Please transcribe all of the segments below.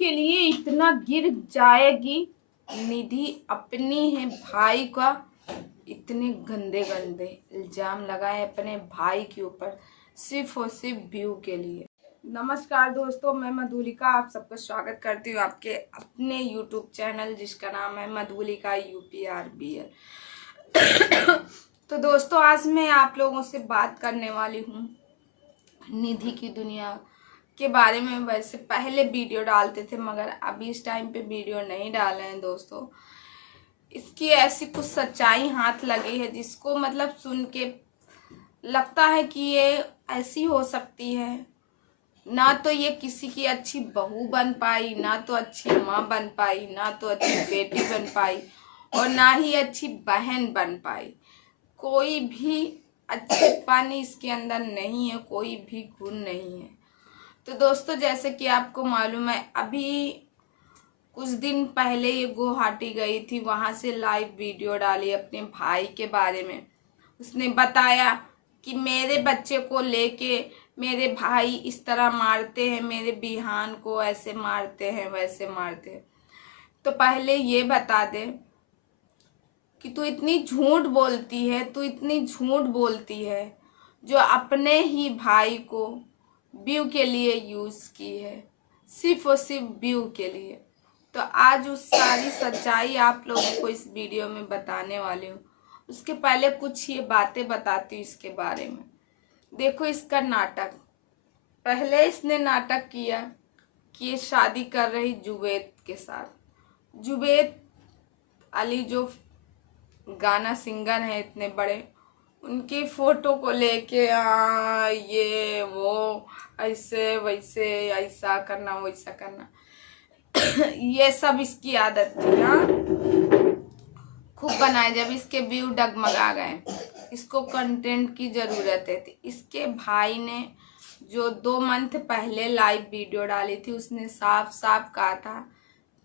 के लिए इतना गिर जाएगी। निधि अपनी है भाई का इतने गंदे गंदे इल्जाम लगाए अपने भाई के ऊपर सिर्फ और सिर्फ व्यू के लिए। नमस्कार दोस्तों, मैं मधुलिका आप सबका स्वागत करती हूँ आपके अपने यूट्यूब चैनल जिसका नाम है मधुलिका UPRBL। तो दोस्तों, आज मैं आप लोगों से बात करने वाली हूँ निधि की दुनिया के बारे में। वैसे पहले वीडियो डालते थे मगर अभी इस टाइम पे वीडियो नहीं डाले हैं दोस्तों। इसकी ऐसी कुछ सच्चाई हाथ लगी है जिसको मतलब सुन के लगता है कि ये ऐसी हो सकती है। ना तो ये किसी की अच्छी बहू बन पाई, ना तो अच्छी माँ बन पाई, ना तो अच्छी बेटी बन पाई और ना ही अच्छी बहन बन पाई। कोई भी अच्छेपन इसके अंदर नहीं है, कोई भी गुण नहीं है। तो दोस्तों, जैसे कि आपको मालूम है, अभी कुछ दिन पहले ये गुवाहाटी गई थी, वहाँ से लाइव वीडियो डाली अपने भाई के बारे में। उसने बताया कि मेरे बच्चे को लेके मेरे भाई इस तरह मारते हैं, मेरे बिहान को ऐसे मारते हैं वैसे मारते हैं। तो पहले ये बता दे कि तू इतनी झूठ बोलती है, तू इतनी झूठ बोलती है जो अपने ही भाई को व्यू के लिए यूज़ की है, सिर्फ और सिर्फ व्यू के लिए। तो आज उस सारी सच्चाई आप लोगों को इस वीडियो में बताने वाली हूँ। उसके पहले कुछ ये बातें बताती हूँ इसके बारे में। देखो इसका नाटक, पहले इसने नाटक किया कि ये शादी कर रही जुबैद के साथ। जुबैद अली जो गाना सिंगर हैं इतने बड़े, उनकी फोटो को लेके ये वो ऐसे वैसे, ऐसा करना वैसा करना ये सब इसकी आदत थी। हाँ, खूब बनाए। जब इसके व्यू डगमगा गए, इसको कंटेंट की ज़रूरत है। इसके भाई ने जो 2 मंथ पहले लाइव वीडियो डाली थी, उसने साफ साफ कहा था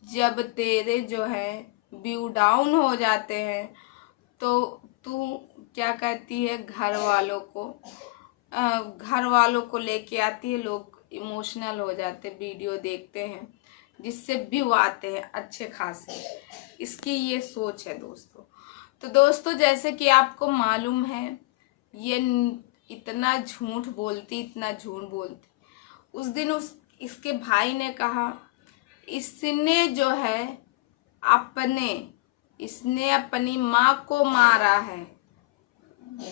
जब तेरे जो है व्यू डाउन हो जाते हैं तो तू क्या कहती है, घर वालों को लेके आती है। लोग इमोशनल हो जाते, वीडियो देखते हैं जिससे व्यू आते हैं अच्छे खासे। इसकी ये सोच है दोस्तों। तो दोस्तों, जैसे कि आपको मालूम है, ये इतना झूठ बोलती, इतना झूठ बोलती। उस दिन इसके भाई ने कहा इसने जो है इसने अपनी माँ को मारा है।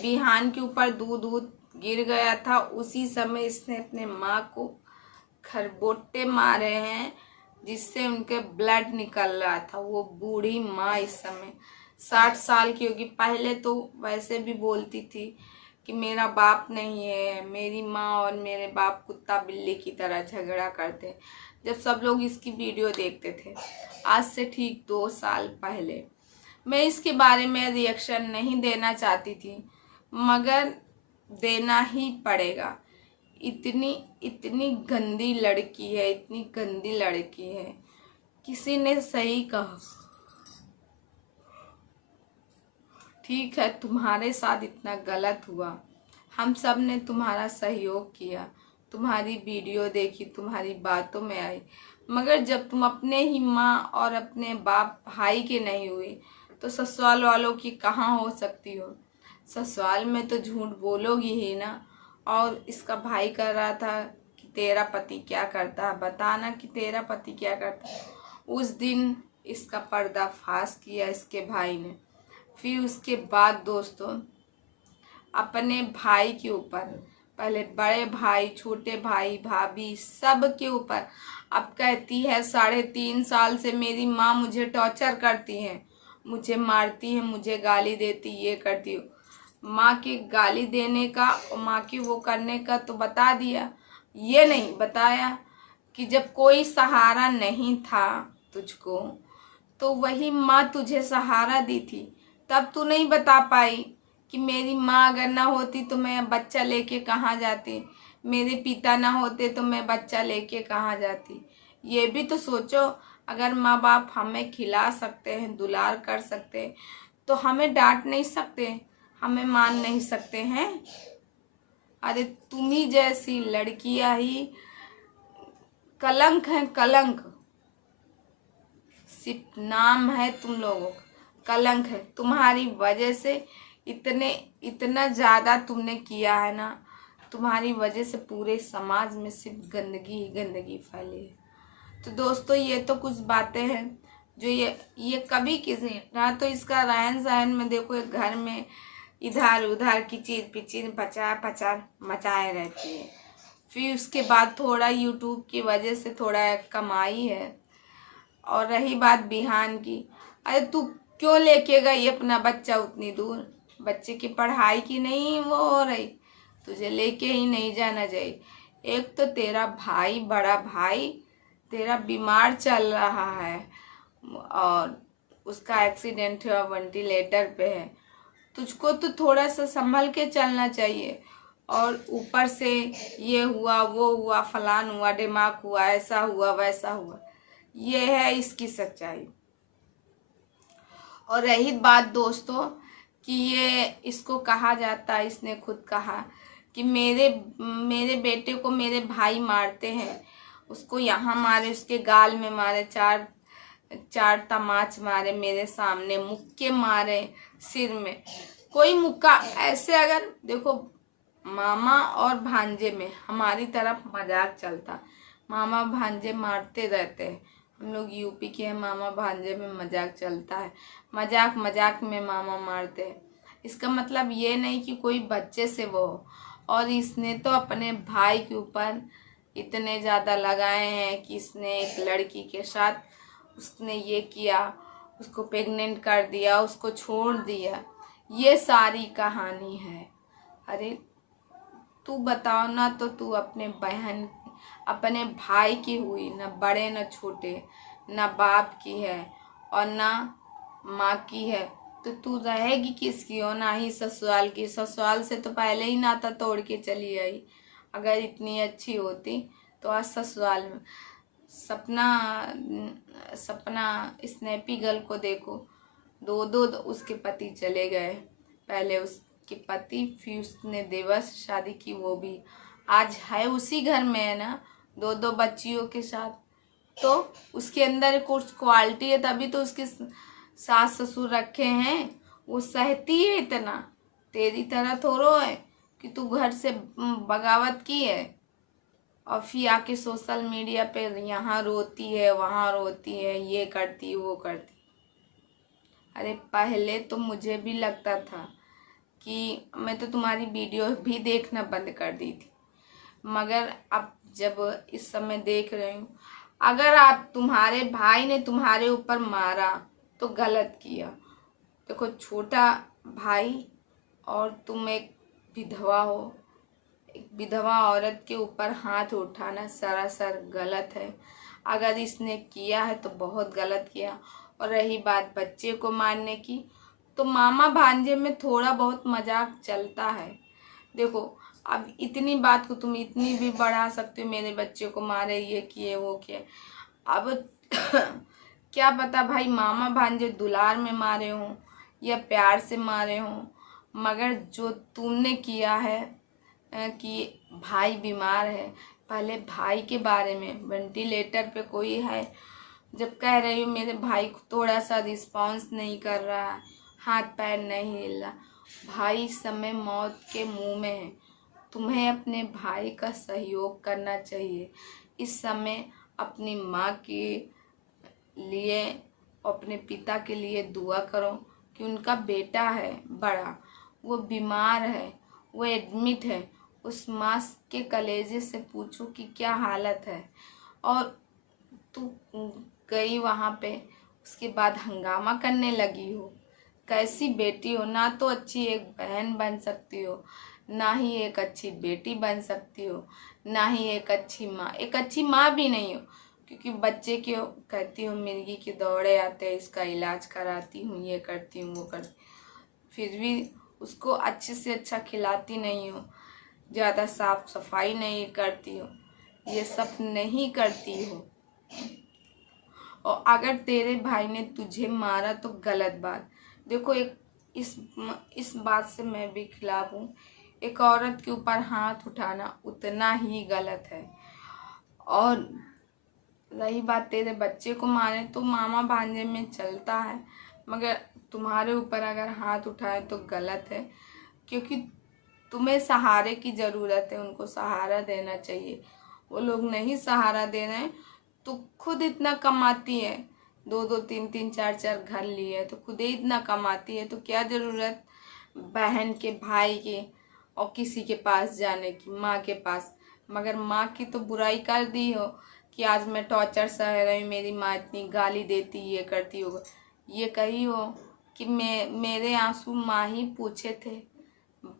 बिहान के ऊपर दूध गिर गया था, उसी समय इसने अपने माँ को खरबोटे मारे हैं जिससे उनके ब्लड निकल रहा था। वो बूढ़ी माँ इस समय 60 साल की होगी। पहले तो वैसे भी बोलती थी कि मेरा बाप नहीं है, मेरी माँ और मेरे बाप कुत्ता बिल्ली की तरह झगड़ा करते, जब सब लोग इसकी वीडियो देखते थे। आज से ठीक 2 साल पहले। मैं इसके बारे में रिएक्शन नहीं देना चाहती थी मगर देना ही पड़ेगा। इतनी गंदी लड़की है, इतनी गंदी लड़की है। किसी ने सही कहा, ठीक है तुम्हारे साथ इतना गलत हुआ, हम सब ने तुम्हारा सहयोग किया, तुम्हारी वीडियो देखी, तुम्हारी बातों में आई, मगर जब तुम अपने ही माँ और अपने बाप भाई के नहीं हुई तो ससुराल वालों की कहाँ हो सकती हो। ससुराल में तो झूठ बोलोगी ही ना। और इसका भाई कर रहा था कि तेरा पति क्या करता है, बताना कि तेरा पति क्या करता है। उस दिन इसका पर्दाफाश किया इसके भाई ने। फिर उसके बाद दोस्तों, अपने भाई के ऊपर, पहले बड़े भाई, छोटे भाई, भाभी, सब के ऊपर अब कहती है 3.5 साल से मेरी माँ मुझे टॉर्चर करती है, मुझे मारती है, मुझे गाली देती, ये करती हो। माँ के गाली देने का और माँ की वो करने का तो बता दिया, ये नहीं बताया कि जब कोई सहारा नहीं था तुझको तो वही माँ तुझे सहारा दी थी। तब तू नहीं बता पाई कि मेरी माँ अगर ना होती तो मैं बच्चा लेके कहाँ जाती, मेरे पिता ना होते तो मैं बच्चा लेके कहाँ जाती। ये भी तो सोचो, अगर माँ बाप हमें खिला सकते हैं, दुलार कर सकते हैं, तो हमें डांट नहीं सकते, हमें मान नहीं सकते हैं। अरे तुम्ही जैसी लड़कियां ही कलंक हैं, कलंक। सिर्फ नाम है तुम लोगों का, कलंक है। तुम्हारी वजह से इतना ज़्यादा तुमने किया है ना, तुम्हारी वजह से पूरे समाज में सिर्फ गंदगी ही गंदगी फैली है। तो दोस्तों ये तो कुछ बातें हैं जो ये कभी किसी ना, तो इसका रहन सहन में देखो, एक घर में इधर उधर किचिर पिचिर पचार पचार मचाए रहती है। फिर उसके बाद थोड़ा यूट्यूब की वजह से थोड़ा कमाई है। और रही बात बिहान की, अरे तू क्यों लेके गई अपना बच्चा उतनी दूर? बच्चे की पढ़ाई की नहीं वो हो रही, तुझे लेके ही नहीं जाना चाहिए। एक तो तेरा भाई, बड़ा भाई तेरा बीमार चल रहा है और उसका एक्सीडेंट हुआ, वेंटिलेटर पे है। तुझको तो थोड़ा सा संभल के चलना चाहिए। और ऊपर से ये हुआ वो हुआ, फलान हुआ, दिमाग हुआ, ऐसा हुआ वैसा हुआ। ये है इसकी सच्चाई। और रही बात दोस्तों कि ये इसको कहा जाता है, इसने खुद कहा कि मेरे बेटे को मेरे भाई मारते हैं। उसको यहाँ मारे, उसके गाल में मारे, चार तमाच मारे मेरे सामने, मुक्के मारे सिर में। कोई मुक्का ऐसे, अगर देखो मामा और भांजे में हमारी तरफ मजाक चलता, मामा भांजे मारते रहते हैं। हम लोग यूपी के हैं, मामा भांजे में मजाक चलता है, मजाक मजाक में मामा मारते हैं। इसका मतलब ये नहीं कि कोई बच्चे से वो हो। और इसने तो अपने भाई के ऊपर इतने ज़्यादा लगाए हैं कि इसने एक लड़की के साथ उसने ये किया, उसको प्रेग्नेंट कर दिया, उसको छोड़ दिया। ये सारी कहानी है। अरे तू बताओ ना, तो तू अपने बहन, अपने भाई की हुई, न बड़े न छोटे, न बाप की है और न माँ की है, तो तू रहेगी किसकी हो? ना ही ससुराल की। ससुराल से तो पहले ही नाता तोड़ के चली आई। अगर इतनी अच्छी होती तो आज ससुराल में। सपना स्नैपी गर्ल को देखो, दो उसके पति चले गए। पहले उसके पति, फिर उसने देवर्स शादी की, वो भी आज है उसी घर में है ना, दो बच्चियों के साथ। तो उसके अंदर कुछ क्वालिटी है, तभी तो उसके सास ससुर रखे हैं। वो सहती है इतना, तेरी तरह थोड़ो है कि तू घर से बगावत की है और फिर आके सोशल मीडिया पे यहाँ रोती है, वहाँ रोती है, ये करती वो करती। अरे पहले तो मुझे भी लगता था कि मैं तो तुम्हारी वीडियो भी देखना बंद कर दी थी, मगर अब जब इस समय देख रही हूँ, अगर तुम्हारे भाई ने तुम्हारे ऊपर मारा तो गलत किया। देखो छोटा भाई और तुम एक विधवा हो, एक विधवा औरत के ऊपर हाथ उठाना सरासर गलत है। अगर इसने किया है तो बहुत गलत किया। और रही बात बच्चे को मारने की, तो मामा भांजे में थोड़ा बहुत मजाक चलता है। देखो अब इतनी बात को तुम इतनी भी बढ़ा सकते हो, मेरे बच्चे को मारे, ये किए वो किए। अब क्या पता भाई मामा भांजे दुलार में मारे हों या प्यार से मारे हों, मगर जो तुमने किया है कि भाई बीमार है, पहले भाई के बारे में, वेंटिलेटर पे कोई है, जब कह रही हूँ मेरे भाई को थोड़ा सा रिस्पॉन्स नहीं कर रहा है, हाथ पैर नहीं हिल रहा, भाई इस समय मौत के मुंह में है। तुम्हें अपने भाई का सहयोग करना चाहिए। इस समय अपनी माँ के लिए, अपने पिता के लिए दुआ करो कि उनका बेटा है बड़ा, वो बीमार है, वो एडमिट है। उस माँ के कलेजे से पूछो कि क्या हालत है। और तू गई वहाँ पे, उसके बाद हंगामा करने लगी हो। कैसी बेटी हो? ना तो अच्छी एक बहन बन सकती हो, ना ही एक अच्छी बेटी बन सकती हो, ना ही एक अच्छी माँ। एक अच्छी माँ भी नहीं हो, क्योंकि बच्चे के कहती हूँ मिर्गी के दौड़े आते हैं, इसका इलाज कराती हूँ, ये करती हूँ वो करती, फिर भी उसको अच्छे से अच्छा खिलाती नहीं हो, ज़्यादा साफ सफाई नहीं करती हो, ये सब नहीं करती हो। और अगर तेरे भाई ने तुझे मारा तो गलत बात। देखो एक इस बात से मैं भी खिलाफ हूँ। एक औरत के ऊपर हाथ उठाना उतना ही गलत है। और रही बात तेरे बच्चे को मारे तो मामा भांजे में चलता है, मगर तुम्हारे ऊपर अगर हाथ उठाए तो गलत है, क्योंकि तुम्हें सहारे की ज़रूरत है, उनको सहारा देना चाहिए। वो लोग नहीं सहारा दे रहे हैं तो खुद इतना कमाती है, दो दो तीन तीन चार चार घर लिए है तो खुद ही इतना कमाती है, तो क्या ज़रूरत बहन के, भाई के और किसी के पास जाने की, माँ के पास। मगर माँ की तो बुराई कर दी हो कि आज मैं टॉर्चर सह रही हूँ, मेरी माँ इतनी गाली देती, ये करती होगा, ये कही हो कि मेरे आंसू माँ ही पूछे थे,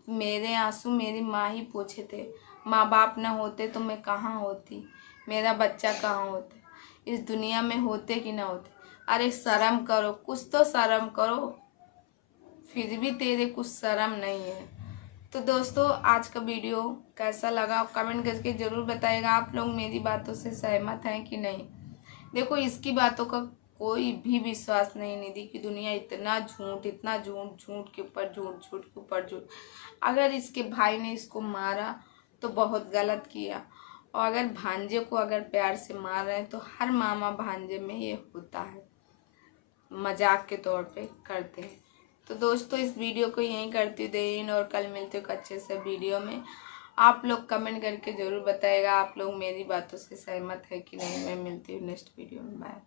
मेरे आंसू मेरी माँ ही पूछे थे। माँ बाप ना होते तो मैं कहाँ होती, मेरा बच्चा कहाँ होता, इस दुनिया में होते कि ना होते। अरे शर्म करो, कुछ तो शर्म करो, फिर भी तेरे कुछ शर्म नहीं है। तो दोस्तों आज का वीडियो कैसा लगा कमेंट करके ज़रूर बताइएगा। आप लोग मेरी बातों से सहमत हैं कि नहीं। देखो इसकी बातों का कोई भी विश्वास नहीं, निधि की दुनिया इतना झूठ, इतना झूठ, झूठ के ऊपर झूठ, झूठ के ऊपर झूठ। अगर इसके भाई ने इसको मारा तो बहुत गलत किया, और अगर भांजे को अगर प्यार से मार रहे हैं तो हर मामा भांजे में ये होता है, मजाक के तौर पे करते हैं। तो दोस्तों इस वीडियो को यहीं करती हूँ देन, और कल मिलते हो अच्छे से वीडियो में। आप लोग कमेंट करके ज़रूर बताइएगा आप लोग मेरी बातों से सहमत है कि नहीं। मैं मिलती हूँ नेक्स्ट वीडियो में। बाय।